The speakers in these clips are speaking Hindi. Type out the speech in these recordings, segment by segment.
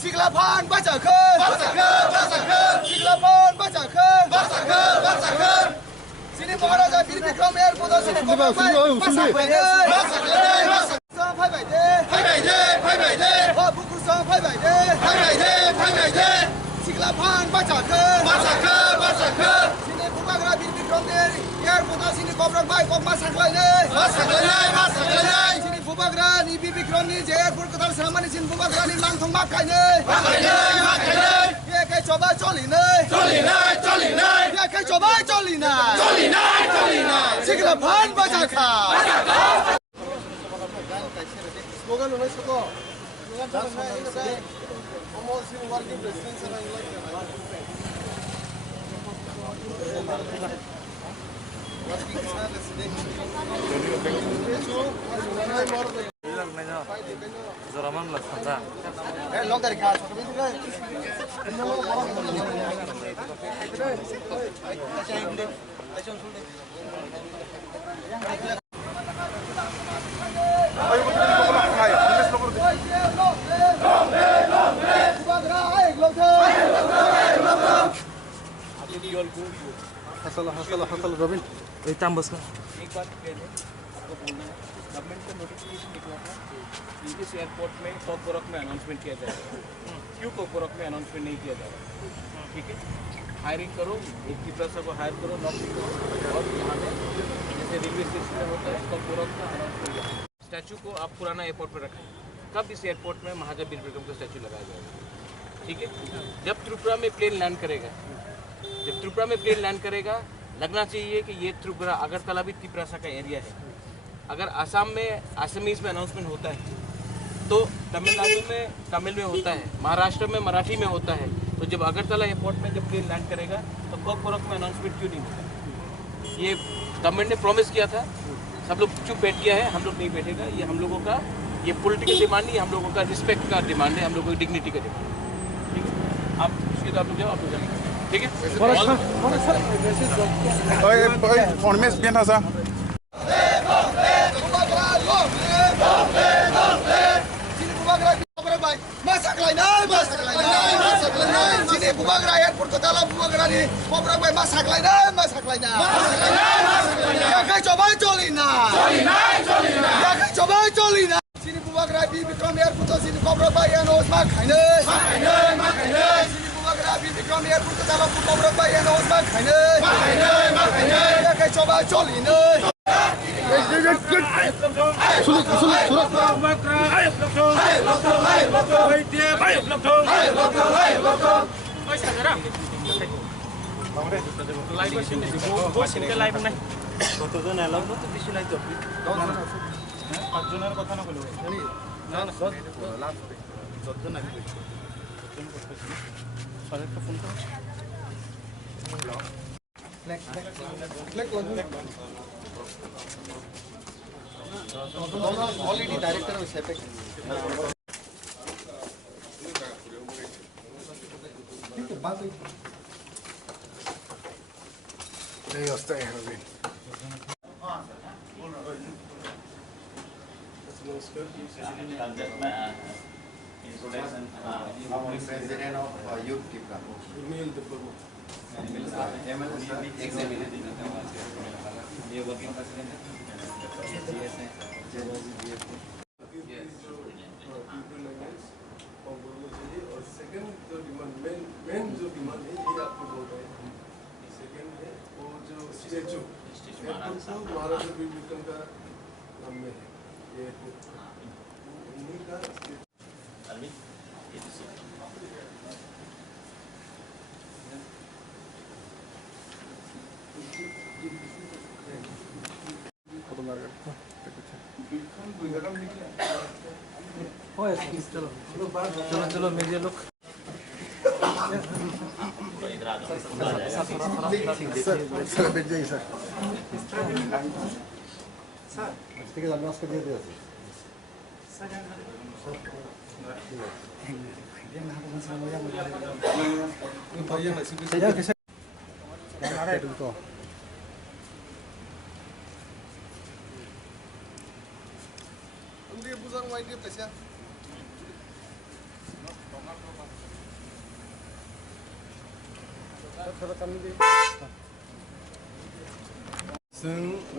Siklapan baca ke, Siklapan baca ke, sini Maharaja Bir Bikram Airport sini Kobra Bai, masak Bai de, buku sang Bai de, Siklapan baca ke, sini Maharaja Bir Bikram Airport sini Kobra Bai, kok masak lagi, sini Bubagra ni Bir Bikram ni airport kotar selama ni sini Bubagra ni langsung makai ni, ye kai coba coli ni, ye kai coba coli ni, Siklapan baca ke. Slogan mana soko? Almost in working president and हसल रबिन एकदम बस का एक बात पहले तो बोलना है गवर्नमेंट का नोटिफिकेशन निकला था इस एयरपोर्ट में कोकबोरक में अनाउंसमेंट किया जाएगा क्यों कोकबोरक में अनाउंसमेंट नहीं किया जाएगा ठीक है हायरिंग करो एक टीचर को हायर करो नौकरी करो और यहाँ पे जैसे रेलवे स्टेशन में होता है कोकबोरक का अनाउंसमेंट स्टैचू को आप पुराना एयरपोर्ट पर रखें कब इस एयरपोर्ट में महाराजा बीर बिक्रम का स्टैचू लगाया जाएगा ठीक है जब त्रिपुरा में प्लेन लैंड करेगा लगना चाहिए कि ये त्रिपुरा अगरतला भी त्रिपुरा का एरिया है अगर आसाम में आसामीज में अनाउंसमेंट होता है तो तमिलनाडु में तमिल में होता है महाराष्ट्र में मराठी में होता है तो जब अगरतला एयरपोर्ट में जब प्लेन लैंड करेगा तो कोकबोरक में अनाउंसमेंट क्यों नहीं होता ये गवर्नमेंट ने प्रॉमिस किया था सब लोग चुप बैठ गया है हम लोग नहीं बैठेगा ये हम लोगों का ये पॉलिटिकल डिमांड नहीं हम लोगों का रिस्पेक्ट का डिमांड है हम लोगों की डिग्निटी का डिमांड ठीक है आप उसके आप लोग जाओ आप लोग जाएंगे ठीक है फोन में स्पेन था sir masak lain sini Bubagra airport ke dalam Bubagra ni Kobra Bai masak lain ya kai coba colina ya kai coba colina sini Bubagra Bir Bikram airport sini Kobra Bai yang harus makai ni Bin Bikram airport ke dalam Kobra Bai yang harus makai ni ya kai coba colina sulit already director of SEPEC. नहीं होता है अभी president of youth ये वर्किंग प्रेसिडेंट और सेकंड जो डिमांड मेन जो डिमांड है ये आपको बोल रहे हैं सेकंड है वो जो स्टैचू महाराजा बीर बिक्रम का नाम में है ये इन्हीं का चलो मेरे लोग सर बैठ जाइए sir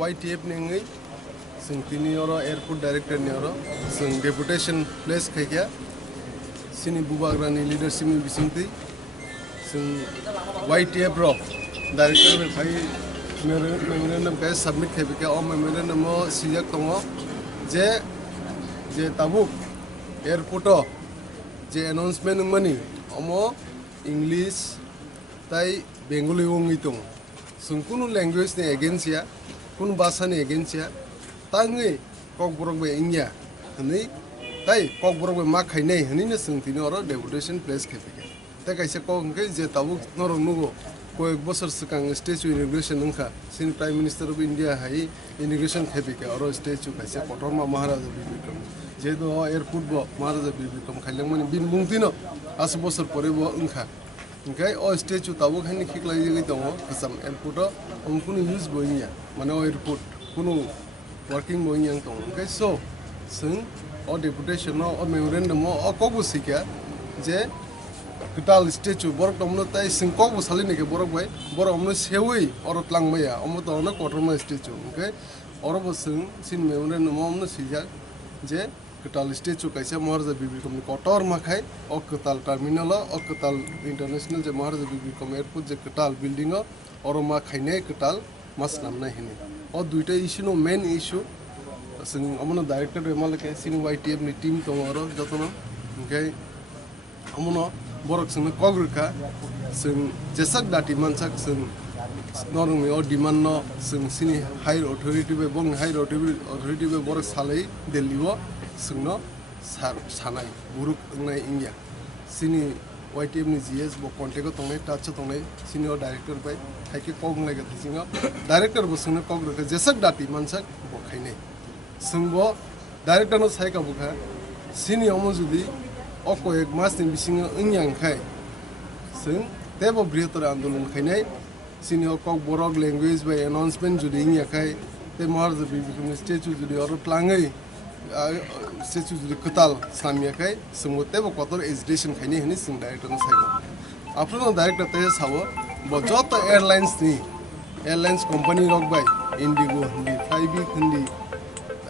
YTF nengai sing tini oro airport director ni oro sing deputation place kaya sini bubagrani leadership ni bisingti sing YTF ro director me khai memorandum kaya submit kaya ke o memorandum mo sijak tongo je tabuk airport o je announcement mani omo English tai Bengali wongi tongo sing kunu language ni against ya kun bahasa ni against ya tangi kok borok be India hani tai kok borok be mak khai nei hani ne sing tini oro deputation place khepike ta kaise ko ngai je tabu norong nugo ko ek bosor sikang statue inauguration nungkha sin prime minister of India hai inauguration khepike oro statue kaise kotorma maharaja bibikram je do airport bo maharaja bibikram khaileng mani bin bungtino as bosor pore bo ungkha okay o statue tabu khani khiklai jegi tongo khasam airport o kunu use boinya mane o airport kunu working boinya tongo okay so sing o deputation no o memorandum o kobu sikya je kital statue borok tomno tai sing kobu salini ke borok bai borok omno sewi oro tlangmaya omo to ona kotorma statue okay oro bo sin memorandum omno sija je kital statue kaisa maharaja bibikram ni kotor makhai o kital terminal o kital international je maharaja bibikram airport je kital building o oro ma khaine kital mas namna hini o duita issue no main issue sing amono director emal ke sin YTF ni team to oro jotono okay amono borok sing kogrika sing jesak dati mansak sing norong o demand no sing sini higher authority be bong higher authority be borok salai delliwo singno sanai buruk ngai India sini YTF ni GS bo contact ko tongai touch tongai senior director bai haike kong lai ga thinga director bo singno kong ga jesak dati mansak bo khaine singbo director no sai ka bukha sini omo judi oko ek mas ni bisinga ingyang khai sing tebo brihator andolon khaine sini ok borok language by announcement judi ingya khai te maharaja bibikram statue judi oro plangai statue judi kutal samya khai singo tebo kotor agitation khaine hani sing director no sai apno director te sabo bo joto airlines company rok by Indigo hindi Flybe hindi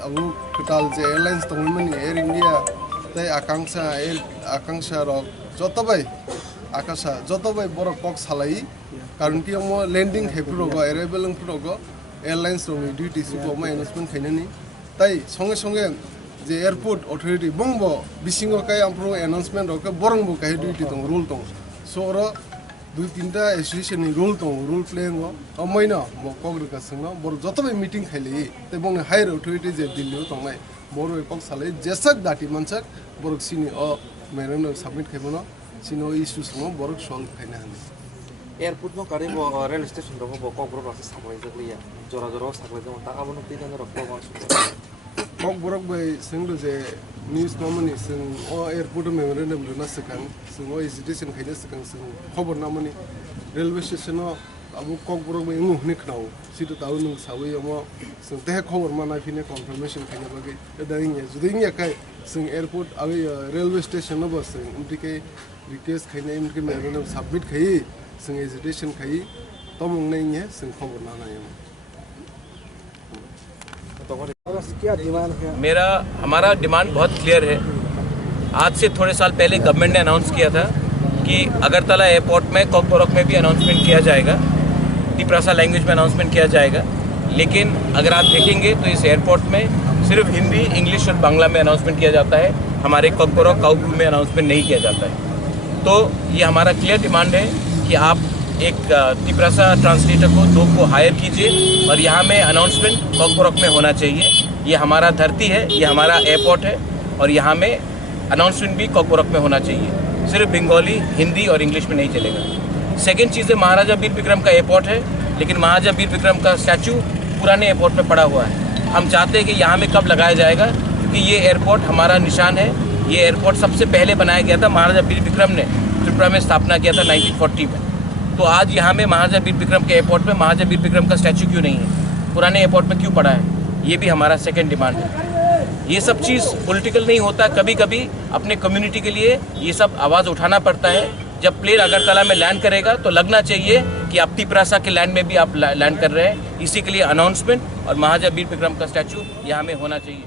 abu kutal je airlines tongmani Air India tai akanksha rok joto bai akasha joto bai borok kok salai karon ki mo landing hepro go arrival pro go airlines ro duty su go ma announcement khainani tai songe je airport authority bongbo bisingo kai ampro announcement ro ka borongbo kai duty tong rule tong so ro dui tinta association ni rule tong rule playing go amoina mo kogri ka singo bor joto bai meeting khaili te bong higher authority je dilli tong nai boro kok salai jesak dati mansak borok sini o mereno submit khaimono sino issue smo borok solve khaina hani airport no kare bo rail station ro bo kok bro rasa saklai jakliya jora saklai jama ta abono titan ro ko gon kok borok bai singdo je news nomani sing o airport memorandum rena sekang sing o hesitation khaina sekang sing khobor namani railway station no abu kok borok bai ngu hni khnau situ taw nung sawi omo sing te khobor mana fine confirmation khaina bagi edang juding kai sing airport awi railway station no bas sing umtike request khaina imtike memorandum submit khai sing hesitation khai tomong nei nya sing khobor na na हमारा डिमांड बहुत क्लियर है। आज से थोड़े साल पहले गवर्नमेंट ने अनाउंस किया था कि अगरतला एयरपोर्ट में कॉकबोरक में भी अनाउंसमेंट किया जाएगा, तिपरासा लैंग्वेज में अनाउंसमेंट किया जाएगा। लेकिन अगर आप देखेंगे तो इस एयरपोर्ट में सिर्फ हिंदी, इंग्लिश और बांग्ला में अनाउंसमेंट किया जाता है, हमारे कॉकबोरक काउब्रू में अनाउंसमेंट नहीं किया जाता है। तो ये हमारा क्लियर डिमांड है कि आप एक तिपरासा ट्रांसलेटर को 2 को हायर कीजिए और यहाँ में अनाउंसमेंट कॉकबोरक में होना चाहिए। ये हमारा धरती है, ये हमारा एयरपोर्ट है और यहाँ में अनाउंसमेंट भी कॉकबोरक में होना चाहिए, सिर्फ बंगाली, हिंदी और इंग्लिश में नहीं चलेगा। सेकेंड चीज़ है, महाराजा वीर विक्रम का एयरपोर्ट है, लेकिन महाराजा वीर विक्रम का स्टैचू पुराने एयरपोर्ट पे पड़ा हुआ है। हम चाहते हैं कि यहाँ में कब लगाया जाएगा, क्योंकि ये एयरपोर्ट हमारा निशान है। ये एयरपोर्ट सबसे पहले बनाया गया था, महाराजा वीर विक्रम ने त्रिपुरा में स्थापना किया था 1940 में। तो आज यहाँ में महाराजा वीर विक्रम के एयरपोर्ट में महाराजा वीर विक्रम का स्टैचू क्यों नहीं है, पुराने एयरपोर्ट में क्यों पड़ा है? ये भी हमारा सेकेंड डिमांड है। ये सब चीज़ पॉलिटिकल नहीं होता, कभी कभी अपने कम्युनिटी के लिए ये सब आवाज़ उठाना पड़ता है। जब प्लेन अगरतला में लैंड करेगा तो लगना चाहिए कि आप तिपरासा के लैंड में भी आप लैंड कर रहे हैं। इसी के लिए अनाउंसमेंट और महाराजा वीर विक्रम का स्टैचू यहाँ में होना चाहिए।